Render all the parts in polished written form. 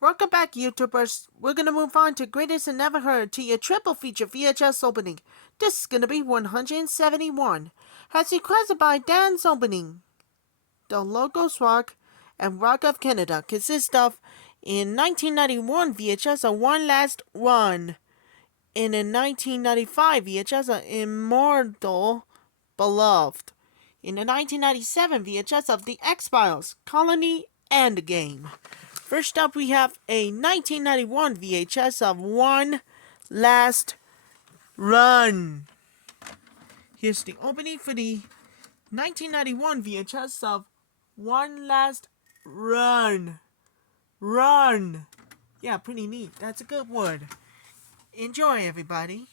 Welcome back, YouTubers. We're gonna move on to Greatest and Never Heard to your triple feature VHS opening. This is gonna be 171. As requested by Dan's opening, TheLogosRock and Rock of Canada consist of in 1991 VHS a One Last Run, and in 1995 VHS a Immortal Beloved, in the 1997 VHS of The X-Files, Colony Endgame. First up, we have a 1991 VHS of One Last Run. Here's the opening for the 1991 VHS of One Last Run. Run. Yeah, pretty neat. That's a good word. Enjoy, everybody.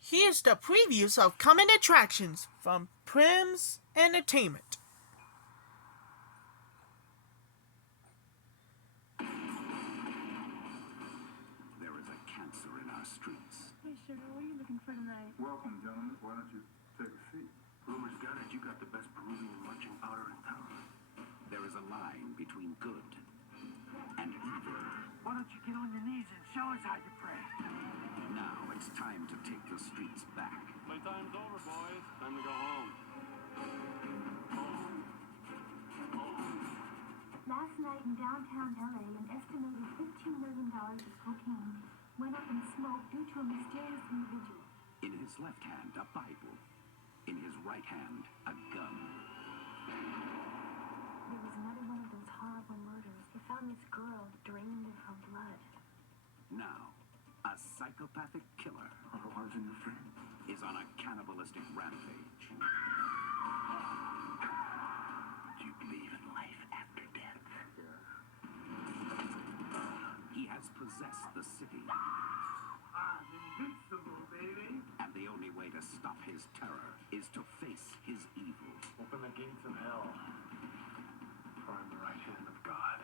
Here's the previews of coming attractions from Prism Entertainment. There is a cancer in our streets. Hey, sugar, what are you looking for tonight? Welcome, gentlemen. Why don't you take a seat? Rumors got it you got the best Peruvian munching powder in town. There is a line between good and evil. Why don't you get on your knees and show us how you pray? Now it's time to take the streets back. Playtime's over, boys. Time to go home. Last night in downtown LA, an estimated $15 million of cocaine went up in smoke due to a mysterious individual. In his left hand, a Bible. In his right hand, a gun. There was another one of those horrible murders. They found this girl drained of her blood. Now, a psychopathic killer Otherwise, in your friend. is on a cannibalistic rampage. Do you believe in life after death? He has possessed the city, I'm invincible, baby. and the only way to stop his terror is to face his evil. Open the gates of hell. Find the right hand of God.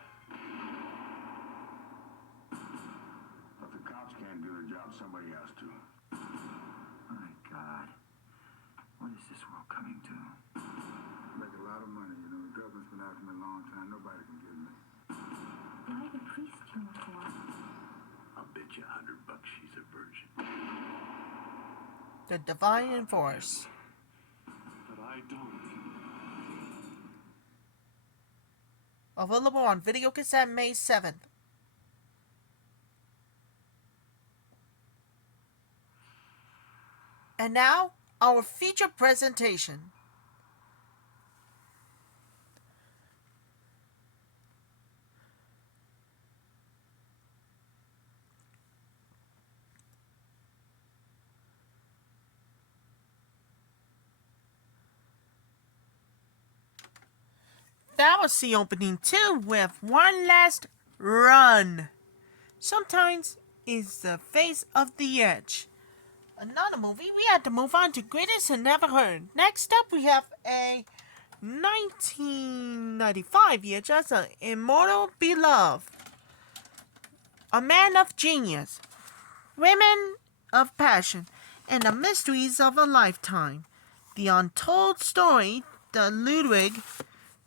If the cops can't do their job, somebody has to. My God. What is this world coming to? Make a lot of money, you know. The government's been after me a long time. Nobody can get me. Why the priest uniform? I'll bet you $100 she's a virgin. The Divine Force. But I don't. Available on video cassette May 7th. And now, our feature presentation. That was the opening too, with One Last Run. Sometimes it's the face of the edge. Another movie, we had to move on to Greatest and Never Heard. Next up, we have a 1995 VHS, Immortal Beloved. A Man of Genius, Women of Passion, and the Mysteries of a Lifetime. The Untold Story, the Ludwig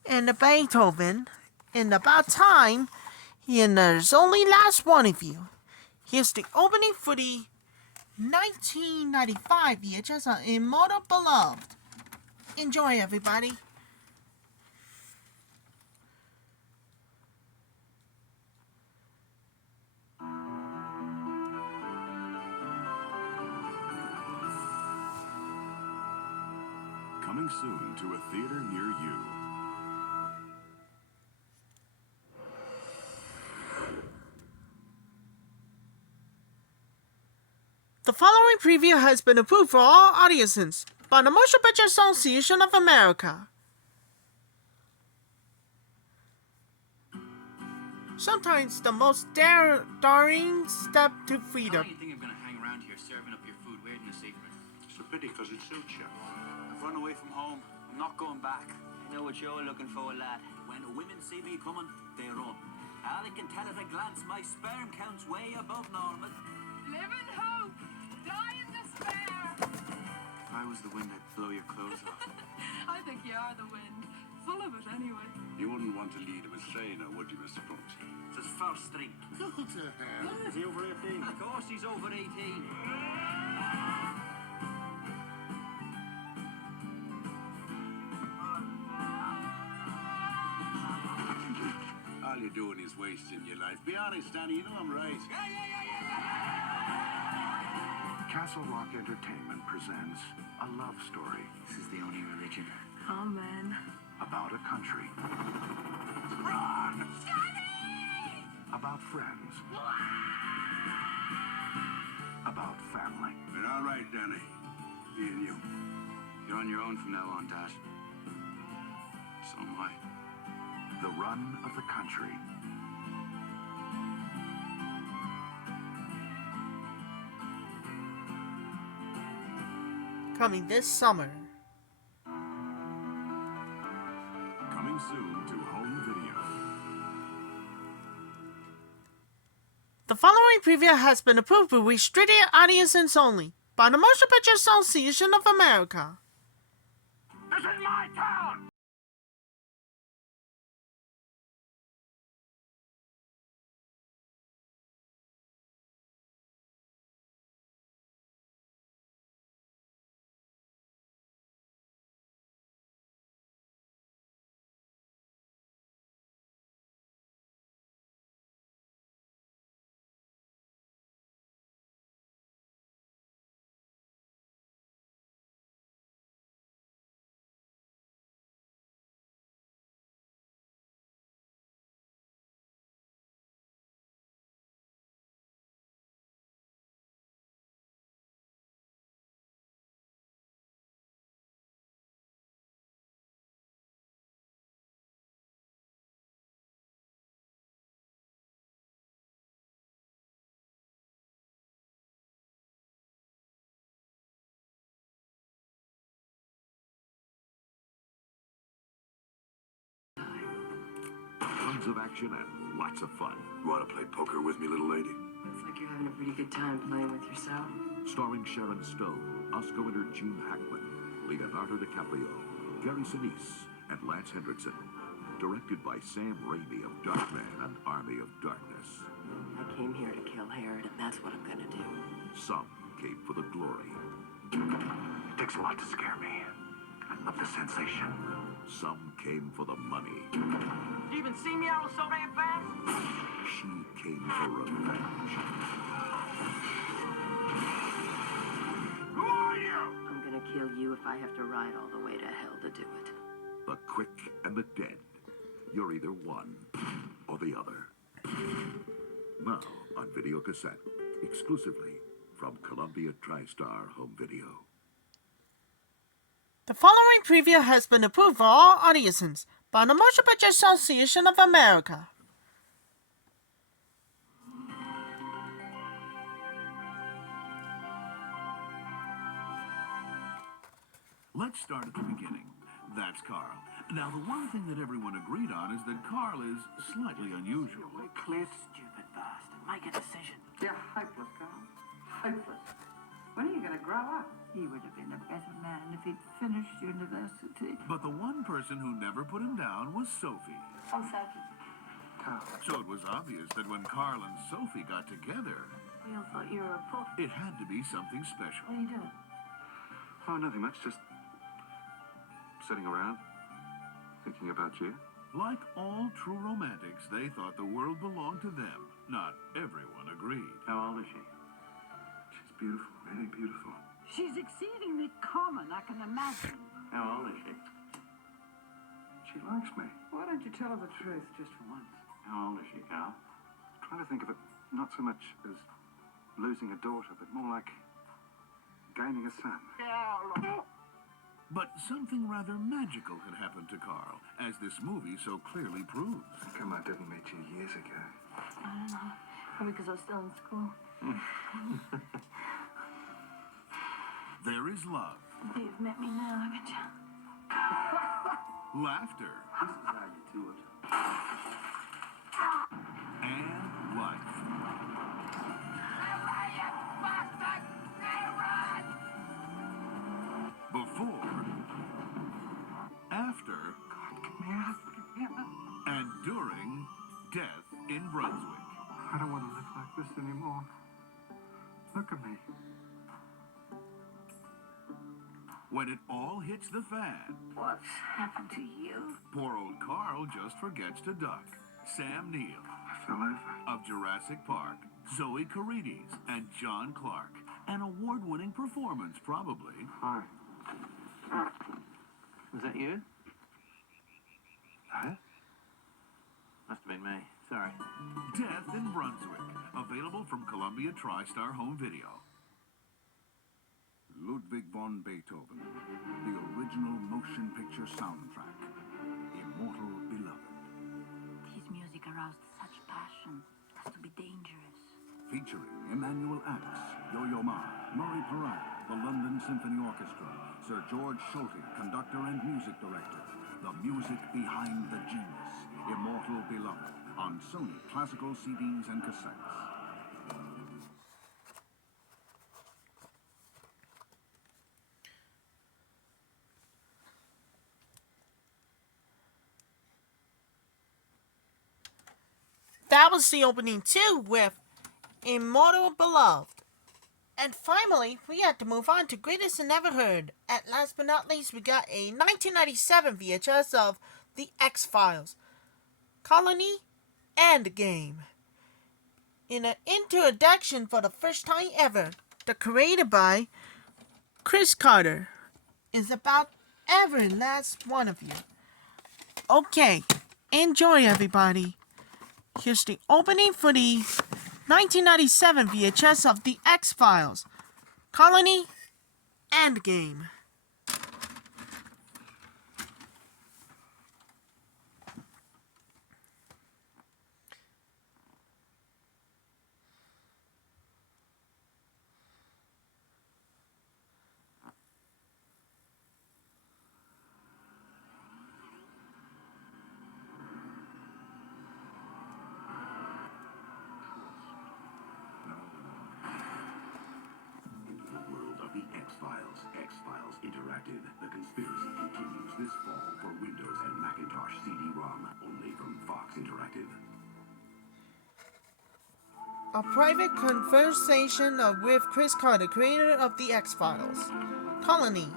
and the Beethoven, and About Time, and there's only last one of you. Here's the opening for the 1995 VHS on Immortal Beloved. Enjoy, everybody. Coming soon to a theater near you. The following preview has been approved for all audiences by the Motion Picture Association of America. Sometimes the most daring step to How freedom. do you think I'm gonna hang around here serving up your food weird and a secret? It's a pity because it suits you. I've run away from home. I'm not going back. I know what you're looking for, lad. When women see me coming, they run. All I can tell at a glance, my sperm count's way above normal. Live in hope, die in despair. If I was the wind, I'd blow your clothes off. I think you are the wind. Full of it anyway. You wouldn't want to lead him astray now, would you, Mr. Brooks? It's his first drink. Go to hell. Is he over 18? Of course he's over 18. All you're doing is wasting your life. Be honest, Danny, you know I'm right. Castle Rock Entertainment presents a love story This is the only religion. Amen. about a country. Run! About friends. About family. But all right, Danny. Me and you. You're on your own from now on, Dad. So am I. The run of the country. Coming this summer. Coming soon to home video. The following preview has been approved for restricted audiences only by the Motion Picture Association of America. This is my town! Tons of action and lots of fun. You want to play poker with me, little lady? Looks like you're having a pretty good time playing with yourself. Starring Sharon Stone, Oscar winner Gene Hackman, Leonardo DiCaprio, Gary Sinise, and Lance Hendrickson. Directed by Sam Raimi of Darkman and Army of Darkness. I came here to kill Herod, and that's what I'm gonna do. Some came for the glory. It takes a lot to scare me. I love the sensation. Some came for the money. You even see me? I was so damn fast. She came for revenge. Who are you? I'm gonna kill you if I have to ride all the way to hell to do it. The quick and the dead. You're either one or the other. Now on video cassette, exclusively from Columbia TriStar Home Video. The following preview has been approved for all audiences by the Motion Picture Association of America. Let's start at the beginning. That's Carl. Now, the one thing that everyone agreed on is that Carl is slightly unusual. Clear, stupid bastard. Make a decision. You're hopeless, Carl. Hopeless. When are you going to grow up? He would have been a better man if he'd finished university. But the one person who never put him down was Sophie. I'm Sophie. Carl. So it was obvious that when Carl and Sophie got together, We all thought you were a pup. it had to be something special. What are you doing? Oh, nothing much. Just sitting around, thinking about you. Like all true romantics, they thought the world belonged to them. Not everyone agreed. How old is she? She's beautiful, really beautiful. She's exceedingly common, I can imagine. How old is she? She likes me. Why don't you tell her the truth just for once? How old is she, Cal? I'm trying to think of it not so much as losing a daughter, but more like gaining a son. But something rather magical had happened to Carl, as this movie so clearly proves. How come I didn't meet you years ago? I don't know. Probably because I was still in school. There is love, You've met me now, haven't you? laughter, This is how you do it. In Brunswick. I don't want to live like this anymore. Look at me. When it all hits the fan, What's happened to you? poor old Carl just forgets to duck. Sam Neill I fell over. of Jurassic Park, Zoe Carides, and John Clark. An award-winning performance, probably. Hi. Was that you? Huh? Must have been me. Sorry. Death in Brunswick. Available from Columbia TriStar Home Video. Ludwig von Beethoven. The original motion picture soundtrack. Immortal Beloved. His music aroused such passion as to be dangerous. Featuring Emmanuel Ax, Yo-Yo Ma, Murray Perrin, the London Symphony Orchestra, Sir George Schulte, conductor and music director. The music behind the genius. Immortal Beloved. On Sony classical CDs and cassettes. That was the opening too with Immortal Beloved. And finally, we had to move on to Greatest and Never Heard. At last but not least, we got a 1997 VHS of The X-Files, Colony, and Game. In an introduction for the first time ever, the created by Chris Carter is about every last one of you. Okay, enjoy everybody. Here's the opening for the 1997 VHS of The X-Files, Colony, and Game. X-Files. X-Files Interactive. The conspiracy continues this fall for Windows and Macintosh CD-ROM. Only from Fox Interactive. A private conversation with Chris Carter, creator of The X-Files, Colony.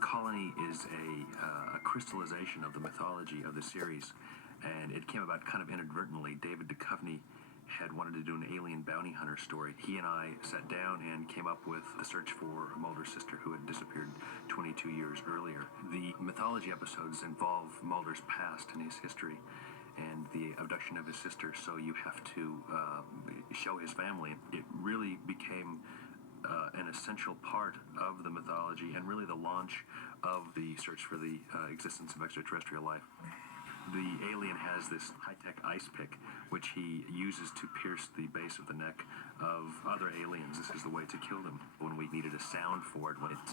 Colony is a crystallization of the mythology of the series, and it came about kind of inadvertently. David Duchovny had wanted to do an alien bounty hunter story. He and I sat down and came up with the search for Mulder's sister, who had disappeared 22 years earlier. The mythology episodes involve Mulder's past and his history and the abduction of his sister, so you have to show his family. It really became an essential part of the mythology and really the launch of the search for the existence of extraterrestrial life. The alien has this high-tech ice pick, which he uses to pierce the base of the neck of other aliens. This is the way to kill them. When we needed a sound for it, when it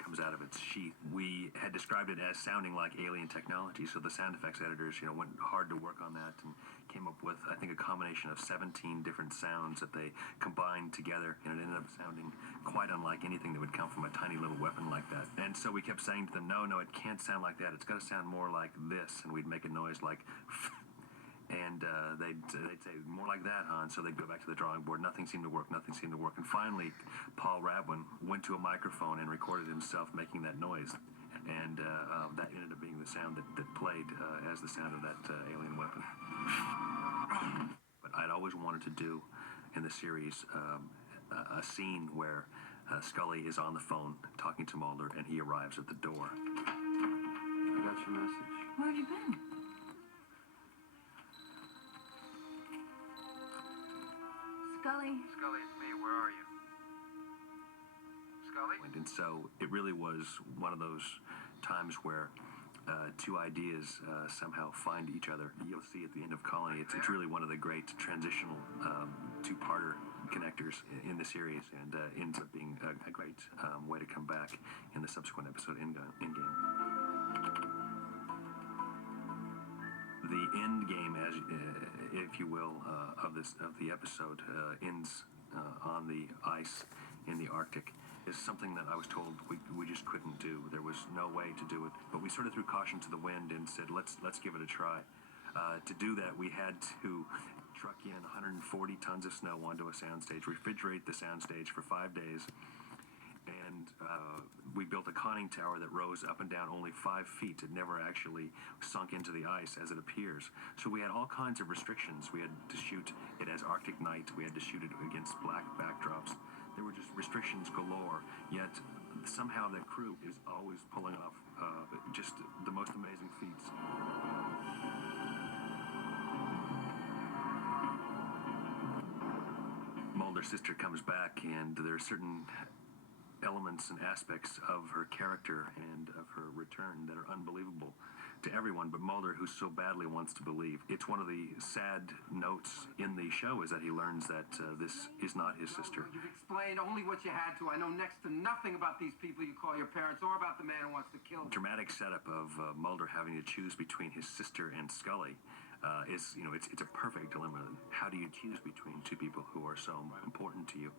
comes out of its sheath, we had described it as sounding like alien technology. So the sound effects editors, went hard to work on that and came up with, I think, a combination of 17 different sounds that they combined together, and it ended up sounding quite unlike anything that would come from a tiny little weapon like that. And so we kept saying to them, no, it can't sound like that. It's got to sound more like this. And we'd make a noise like, and they'd say, more like that, huh? And so they'd go back to the drawing board. Nothing seemed to work. And finally, Paul Rabwin went to a microphone and recorded himself making that noise. And that ended up being the sound that played as the sound of that alien weapon. But I'd always wanted to do in the series a scene where Scully is on the phone talking to Mulder, and he arrives at the door. I got your message. Where have you been? Scully. Scully, it's me. Where are you? Scully? And so it really was one of those times where two ideas somehow find each other. You'll see at the end of Colony, it's really one of the great transitional two-parter connectors in the series, and ends up being a great way to come back in the subsequent episode in game. The end game, as if you will, of the episode ends on the ice in the Arctic. is something that I was told we just couldn't do. There was no way to do it. But we sort of threw caution to the wind and said, let's give it a try. To do that, we had to truck in 140 tons of snow onto a soundstage, refrigerate the soundstage for 5 days, and we built a conning tower that rose up and down only 5 feet. It never actually sunk into the ice as it appears. So we had all kinds of restrictions. We had to shoot it as Arctic night. We had to shoot it against black backdrops. There were just restrictions galore, yet somehow that crew is always pulling off just the most amazing feats. Mulder's sister comes back, and there are certain elements and aspects of her character and of her return that are unbelievable to everyone but Mulder, who so badly wants to believe. It's one of the sad notes in the show is that he learns that this is not his sister. You've explained only what you had to. I know next to nothing about these people you call your parents or about the man who wants to kill them. Dramatic setup of Mulder having to choose between his sister and Scully is, it's a perfect dilemma. How do you choose between two people who are so important to you?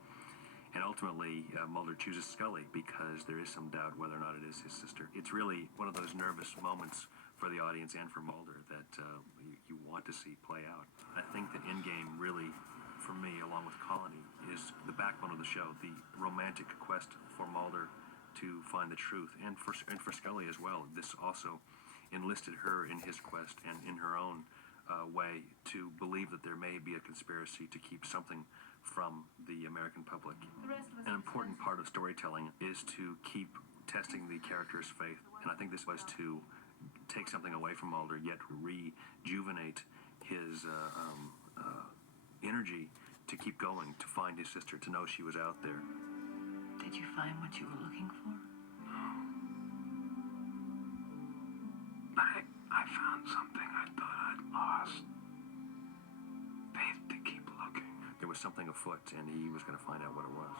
And ultimately, Mulder chooses Scully because there is some doubt whether or not it is his sister. It's really one of those nervous moments for the audience and for Mulder that you want to see play out. I think that Endgame really, for me, along with Colony, is the backbone of the show, the romantic quest for Mulder to find the truth, and for Scully as well. This also enlisted her in his quest and in her own way to believe that there may be a conspiracy to keep something from the American public. An important part of storytelling is to keep testing the character's faith, and I think this was to take something away from Mulder, yet rejuvenate his energy to keep going, to find his sister, to know she was out there. Did you find what you were looking for? I found something I thought I'd lost. Faith to keep looking. There was something afoot, and he was going to find out what it was.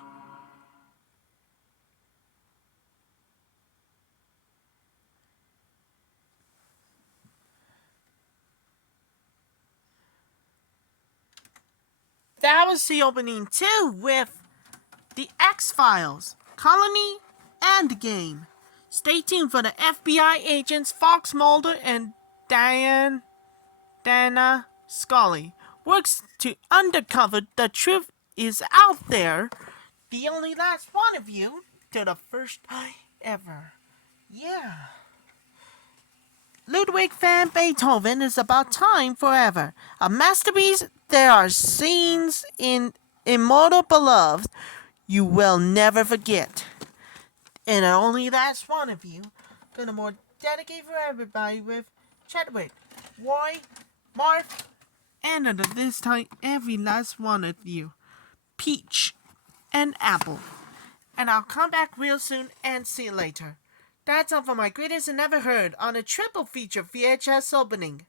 That was the opening too, with the X-Files, Colony, and Game. Stay tuned for the FBI agents Fox Mulder and Dana Scully works to uncover the truth is out there. The only last one of you to the first time ever. Yeah. Ludwig van Beethoven is about time forever. A masterpiece. There are scenes in Immortal Beloved you will never forget. And the only last one of you gonna more dedicate for everybody with Chadwick, Roy, Marv, and under this time every last one of you, Peach and Apple. And I'll come back real soon and see you later. That's all for my greatest and never heard on a triple feature VHS opening.